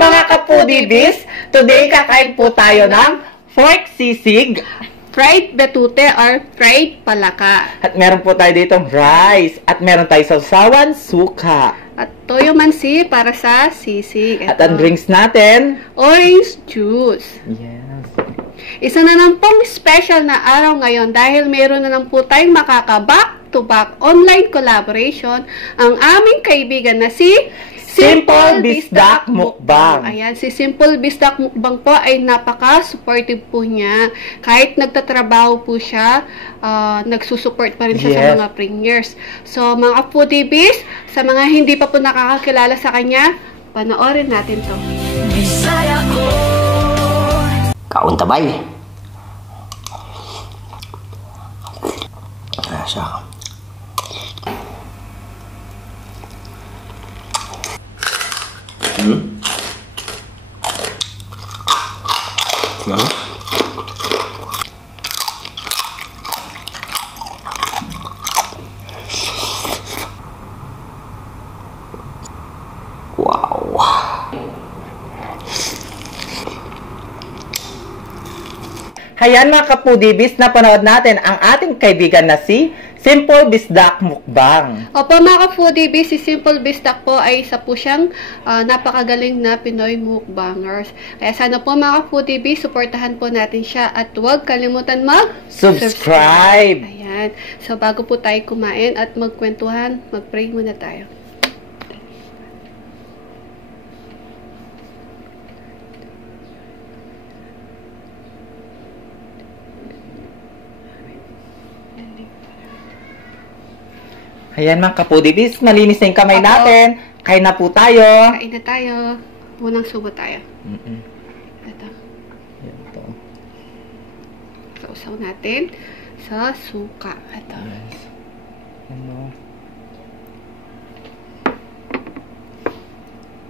mga kapudibis! Today kakain po tayo ng pork sisig, fried betute or fried palaka. at meron po tayo ditong rice, at meron tayo sausawan, suka. At toyo mansi para sa sisig. At ang drinks natin, orange juice. yes. Isa na lang pong special na araw ngayon dahil meron na lang po tayong makaka-back-to-back online collaboration ang aming kaibigan na si Simple Bisdak Mukbang. Ayan, si Simple Bisdak Mukbang po ay napaka-supportive po niya. Kahit nagtatrabaho po siya, nagsusupport pa rin siya sa mga premieres. So, mga foodies, sa mga hindi pa po nakakakilala sa kanya, panoorin natin to. Kauntabay. Siya. Wow. Hayan mga kapudibis, napanood natin ang ating kaibigan na si Simple Bisdak Mukbang. Opo mga ka-foodie, si Simple Bisdak po ay isa po siyang napakagaling na Pinoy mukbangers. Kaya sana po mga ka-foodie, supportahan po natin siya at huwag kalimutan Subscribe! Ayan. So bago po tayo kumain at magkwentuhan, mag-pray muna tayo. Ayan mga kapudibis, malinis na yung kamay Opo. natin. Kain na po tayo. Kain na tayo. Unang subo tayo. Ito. Ito. Sausaw natin sa suka. Ito. Yes. Ano?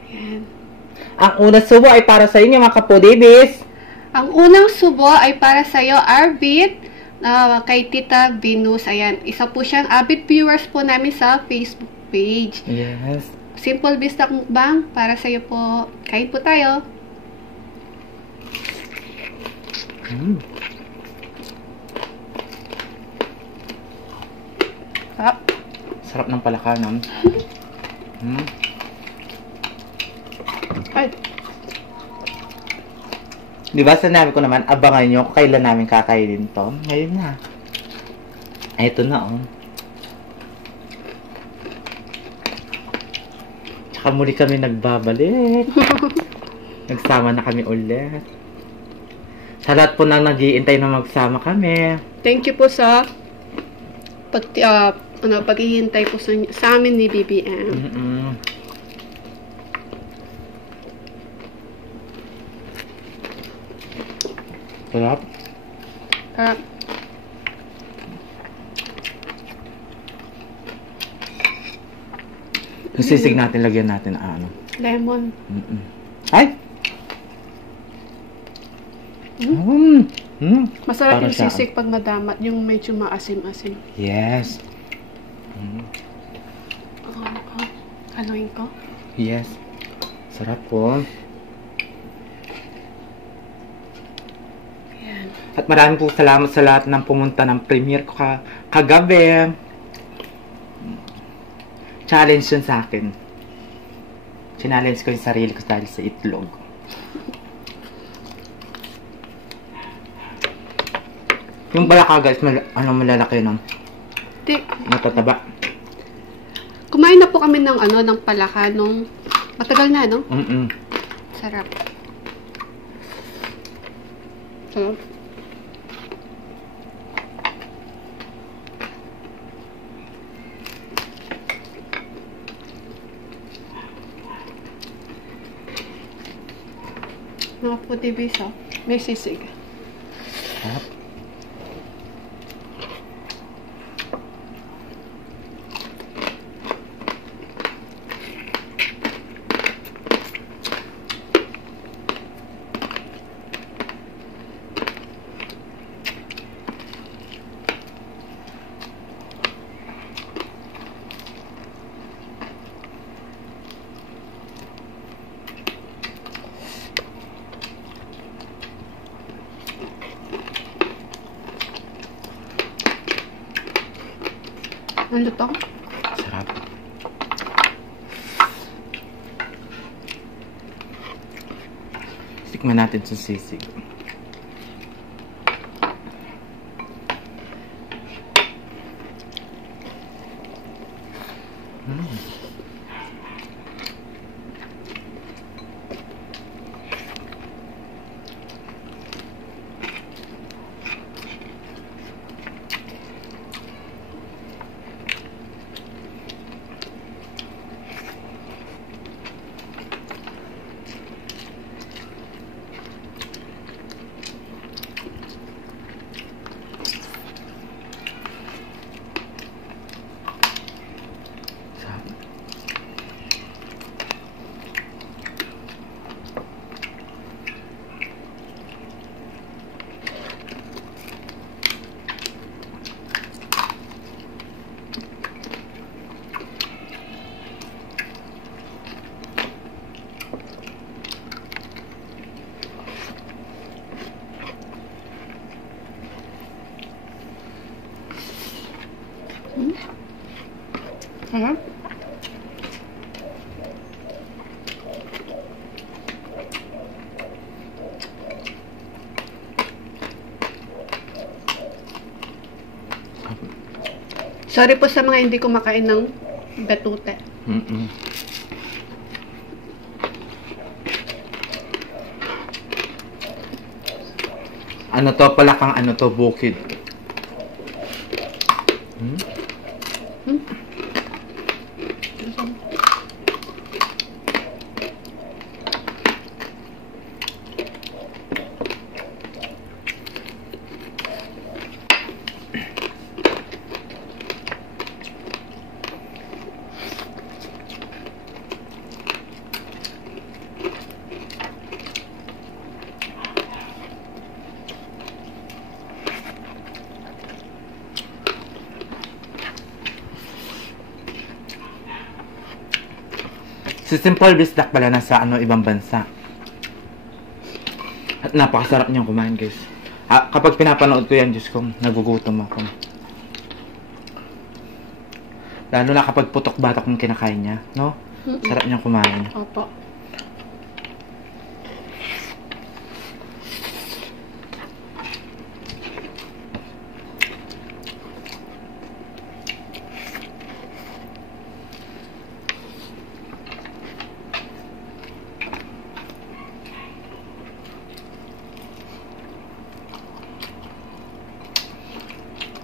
Ayan. Ang unang subo ay para sa inyo mga kapudibis. Ang unang subo ay para sa'yo, Arbit, kay Tita Venus. Ayan, isa po siyang avid viewers po namin sa Facebook page. Yes. Simple Bisdak Mukbang, para sa'yo po. Kain po tayo. Sarap. Sarap ng palakanan. Ay, Di ba sinabi ko naman, abangan nyo kung kailan namin kakainin to. Ngayon na. Eto na, oh. Tsaka muli kami nagbabalik. Nagsama na kami ulit. Sa lahat po na nag-iintay na magsama kami. thank you po sa paghihintay po sa amin ni BBM. Sarap. Sarap. Yung sisig natin, lagyan natin ano. Lemon. Ay! Masarap Para yung sa- sisig pag madamat, yung medyo maasim-asim. Yes. Haluin ko. Yes. Sarap po. Ayan. At maraming po salamat sa lahat ng pumunta ng premiere ko kagabi. Challenge yun sa akin. Challenge ko yung sarili ko dahil sa itlog. Yung balaka guys, malalaki no? Matataba. Kumain na po kami ng ng palaka nung matagal na, no? Sarap. Sarap. Mga puti bisa. May sisig. Sarap. Ano to? Sarap. Tikman natin sa sisig. Sarap. Sorry po sa mga hindi kumakain ng betute. Ano to pala kang ano to, bukid. Si Simple Bisdak pala nasa ibang bansa. At napakasarap niyang kumain, guys. Kapag pinapanood ko yan, Diyos ko, nagugutom ako. Lalo na kapag putok-batok yung kinakain niya, no? Sarap niyang kumain. Opo.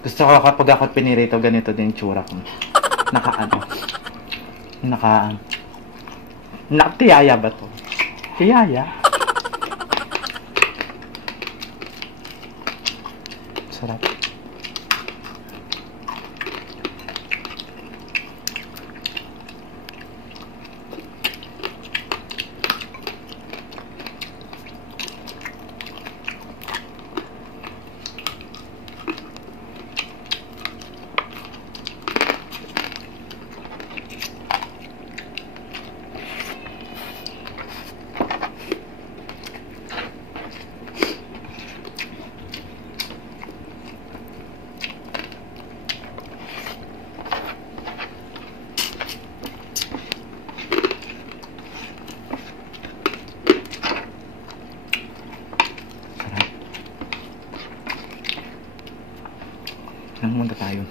Gusto ko kapag ako pinirito, ganito din tsura ko. Tiyaya ba to? Tiyaya? Sarap. Nang muna tayo.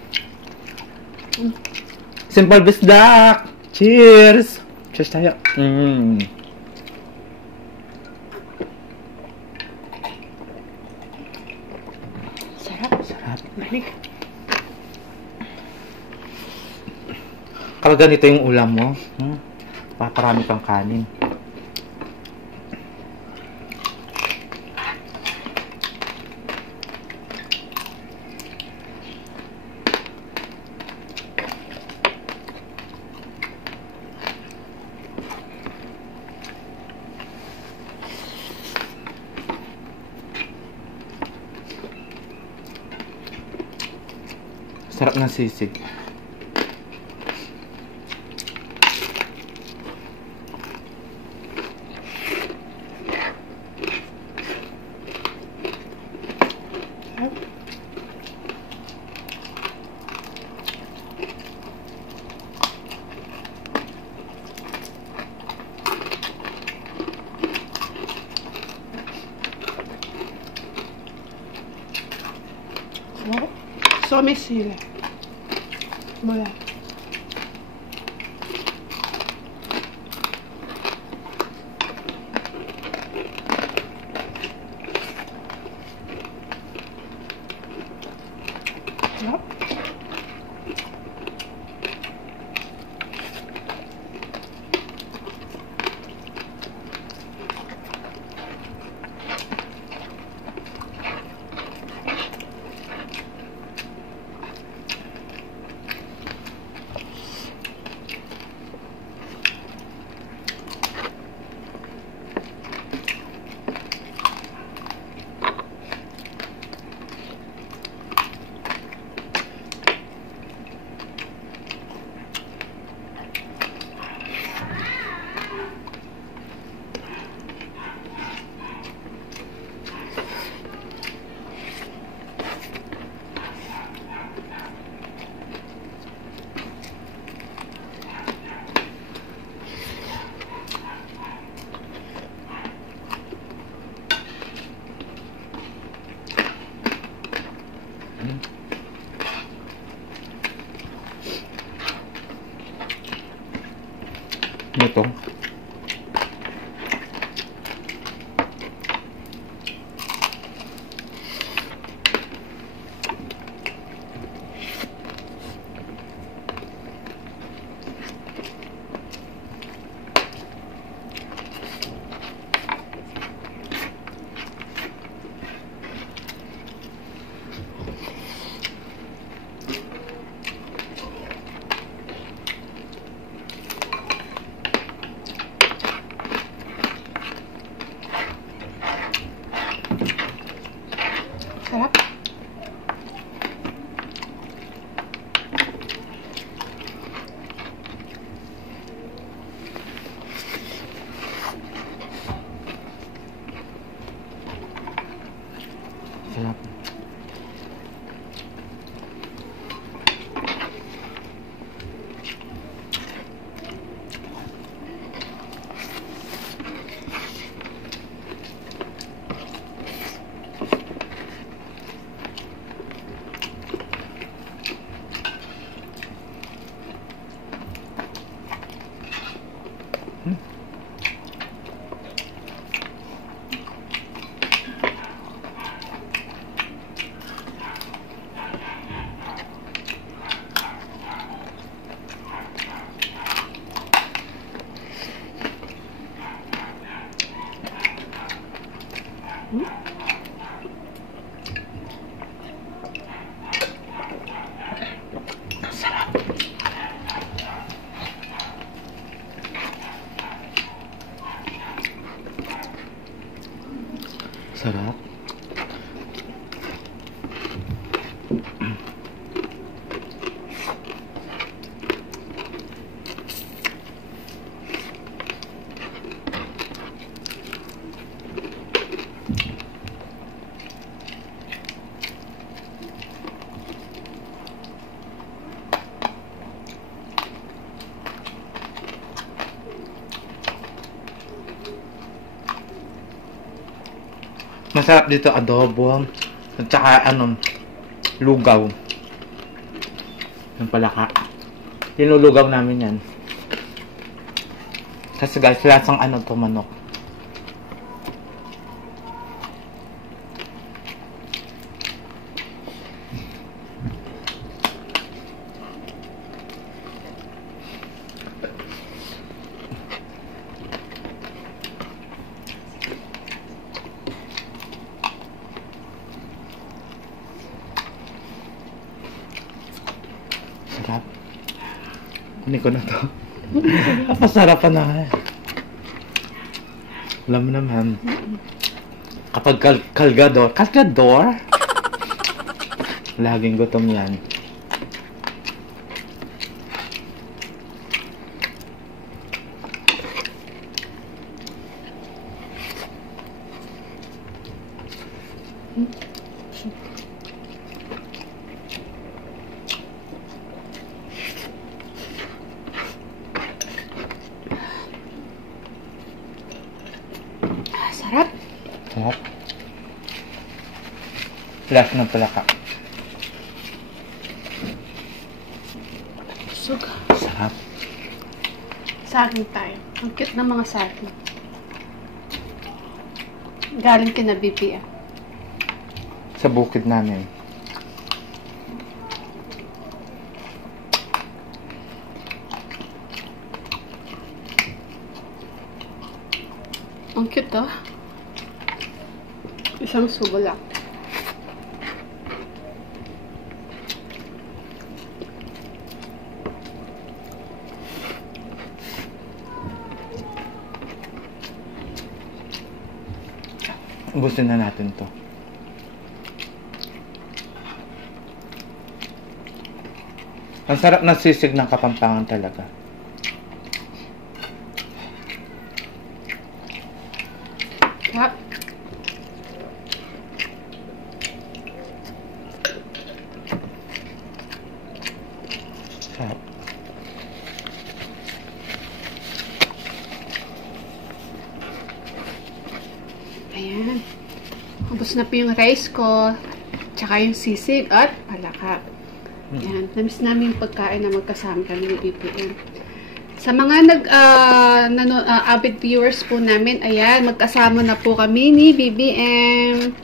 Simple Bisdak! Cheers! Cheers tayo. Sarap. Sarap. Balik. Kapag ganito yung ulam mo, paparami kang kanin. Sarap ng sisig. So, may sila. Wala. Yep. Ito. Sarap. Sarap. Sarap. Masarap dito adobo at saka lugaw. Yung palaka. Linulugaw namin yan. Kasi guys, lasang to manok. Sarap. Kunin ko na to. Napasarapan na nga. Alam mo naman. Kapag kalgador? Laging gutom yan. Sarap. Sarap. Flash ng palaka. busog. Sarap. Saging tayo. Ang cute ng mga saging. Galing kina BPM. Sa bukid namin. Ang cute ah. Isang subo lang. Ubusin na natin to. Ang sarap ng sisig ng Kapampangan talaga. Yep. Sarap. Ayan. Ubus na po yung rice ko. Tsaka yung sisig at palaka. Ayan. Namiss namin yung pagkain na magkasama kami ni BPM. Sa mga avid viewers po namin, ayan, magkasama na po kami ni BBM.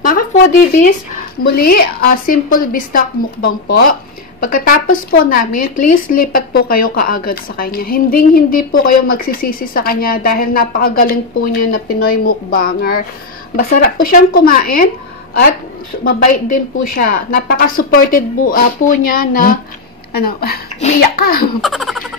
Mga foodies, muli, simple bistak mukbang po. Pagkatapos po namin, please lipat po kayo kaagad sa kanya. Hindi po kayo magsisisi sa kanya dahil napakagaling po niya na Pinoy mukbanger. Masarap po siyang kumain at mabait din po siya. Napaka-supported po niya na iyak ka.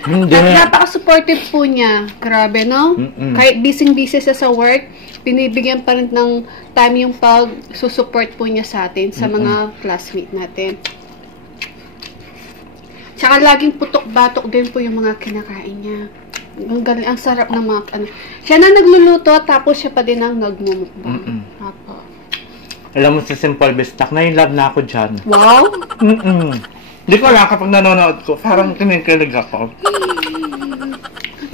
Hindi. At napaka-supportive po niya. Grabe, no? Kahit busy-busy siya sa work, binibigyan pa rin ng time yung pag-support po niya sa atin, sa mga classmate natin. Tsaka laging putok-batok din po yung mga kinakain niya. Ang galing, ang sarap ng mga Siya na nagluluto, tapos siya pa din ang nagmumukbang. Apo. Alam mo sa simple bistak, na-in-love na ako dyan. Wow! Hindi ko alam kapag nanonood ko, parang kinikilig ako.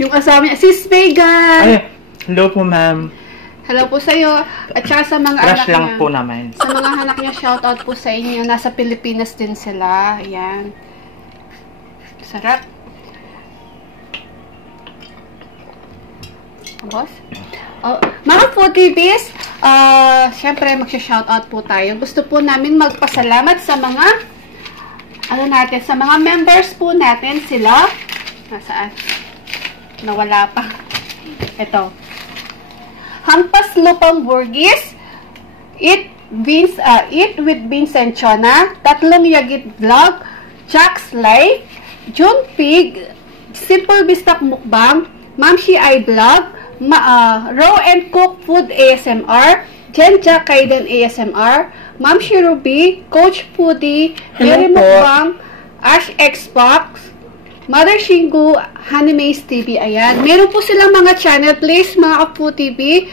Yung asawa niya, Sis Vega! Ay, hello po ma'am. Hello po sa'yo. At saka sa mga anak Crush lang niya. po namin. Sa mga anak niya, shoutout po sa inyo. Nasa Pilipinas din sila. Ayan. Sarap. Boss? Oh, mga foodies, syempre magsha-shoutout po tayo. Gusto po namin magpasalamat sa mga sa mga members po natin sila. Nasaan? Nawala pa. Ito. Hampas Lupang Burgis, Eat with Beans and Chona, Tatlong Yagit Vlog, Jack's Life, June Pig, Simple Bistak Mukbang, Mamshi I Vlog, Raw and Cook Food ASMR, Jenja Kaiden ASMR, Mamshi Ruby, Coach Foodie, Mary Mukbang, Ash Xbox, Mother Shingu, Hanime's TV. Ayan. Meron po silang mga channel. Please, mga Apu TV,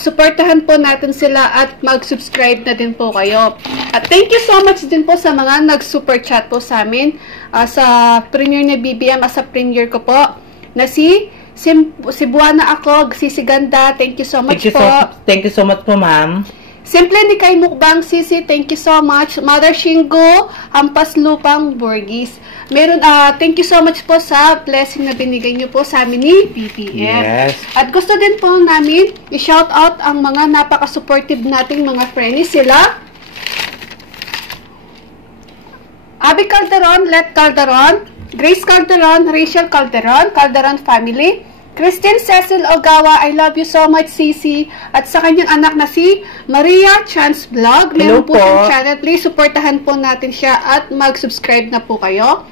supportahan po natin sila at mag-subscribe na din po kayo. At thank you so much din po sa mga nag-super chat po sa amin sa premiere ni BBM, sa premiere ko po, na si Buwana ako, Sisi Ganda. Thank you so much po. Thank you so much po, ma'am. Simple ni Kay Mukbang, Sisi, thank you so much. Mother Shingo, Hampas Lupang Burgis. Thank you so much po sa blessing na binigay niyo po sa amin ni BPM. Yes. At gusto din po namin i-shout out ang mga napaka-supportive nating mga friends. Sila Abby Calderon, Let Calderon, Grace Calderon, Rachel Calderon, Calderon family, Christine Cecil Ogawa, I love you so much, Sisi. At sa kanyang anak na si Maria Chance Vlog. Meron po siyang channel. Please, supportahan po natin siya at mag-subscribe na po kayo.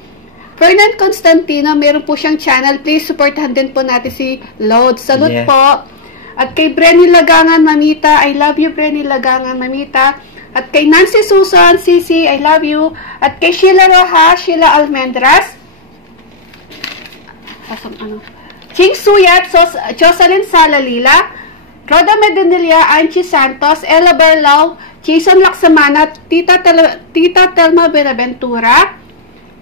Ferdinand Constantino, meron po siyang channel. Please, supportahan din po natin si Lord. Salute po. At kay Brenny Lagangan Mamita, I love you, Brenny Lagangan Mamita. At kay Nancy Susan, Sisi, I love you. At kay Sheila Rojas, Sheila Almendras. Ching Suyat, Jocelyn Salalila, Roda Medinilla, Anchi Santos, Ella Berlao, Jason Laksamana, Tita Telma Benaventura,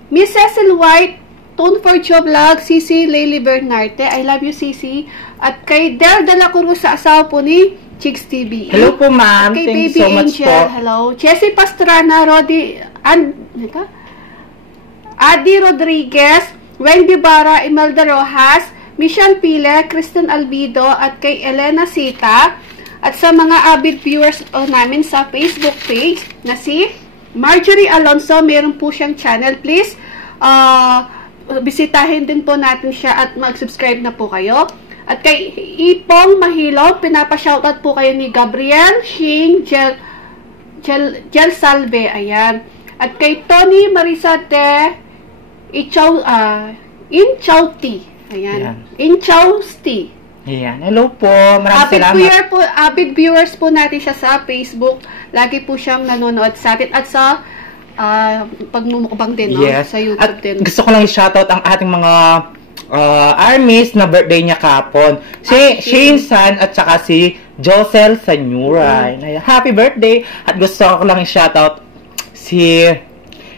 Miss Cecil White, Tone for Joe Vlog, Sisi Leili Bernarte, I love you, Sisi. At kay Del de la Cruz, sa asawa po ni Chicks TV. Hello po, ma'am. Kay Thank Baby you so much Angel, po. hello. Jessie Pastrana, Adi Rodriguez, Wendy Barra, Imelda Rojas, Michelle Pile, Kristen Albido, at kay Elena Sita. At sa mga avid viewers namin sa Facebook page na si Marjorie Alonso, meron po siyang channel. Please, bisitahin din po natin siya at mag-subscribe na po kayo. At kay Ipong Mahilo, pinapa-shoutout po kayo ni Gabriel Shing Jel Salve. Ayan. At kay Tony Marisa de Inchauti. Ayan. Inchauti. Ayan. Hello po. Maraming salamat. Avid viewers po natin siya sa Facebook. Lagi po siyang nanonood sa atin at sa pagmumukbang din, no? Yes. Sa YouTube at din. Gusto ko lang i-shoutout ang ating mga armies na birthday niya kapon. Si Shane San at saka si Josel Sanyuray. Happy birthday! At gusto ko lang i-shoutout si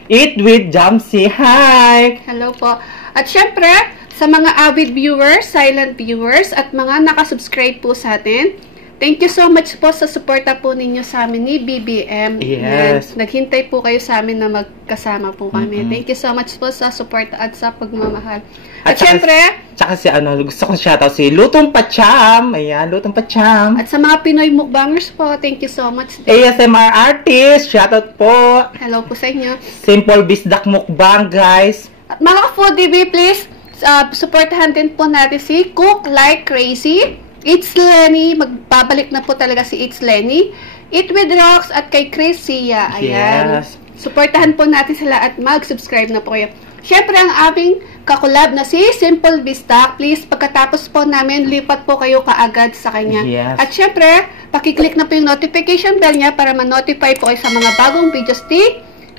Eat with Jamsi. Hi! Hello po. At syempre, sa mga avid viewers, silent viewers, at mga nakasubscribe po sa atin, thank you so much po sa suporta po ninyo sa amin ni BBM. Yes. Yan. Naghintay po kayo sa amin na magkasama po kami. Thank you so much po sa suporta at sa pagmamahal. At syempre, tsaka si gusto ko shoutout si Lutong Pacham. Ayan, Lutong Pacham. At sa mga Pinoy mukbangers po, thank you so much. ASMR artist, shoutout po. Hello po sa inyo. Simple Bisdak Mukbang, guys. At mga foodie, please, supportahan din po natin si Cook Like Crazy, It's Lenny, magbabalik na po talaga si It's Lenny, Eat with Rocks, at kay Chris Sia. Ayan. Yes. Supportahan po natin sila at mag-subscribe na po kayo. Syempre, ang aming kakulab na si Simple Bistak, please, pagkatapos po namin, lipat po kayo kaagad sa kanya. Yes. At syempre, pakiclick na po yung notification bell niya para ma-notify po kayo sa mga bagong videos ni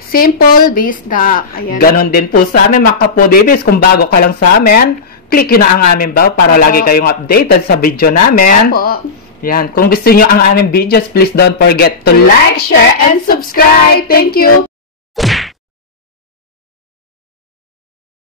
Simple Bistak. Ayan. Ganon din po sa amin, mga kapodibis. Kung bago ka lang sa amin, click yun na ang aming bell para lagi kayong updated sa video namin. Opo. Yan. Kung gusto niyo ang aming videos, please don't forget to like, share, and subscribe. Thank you!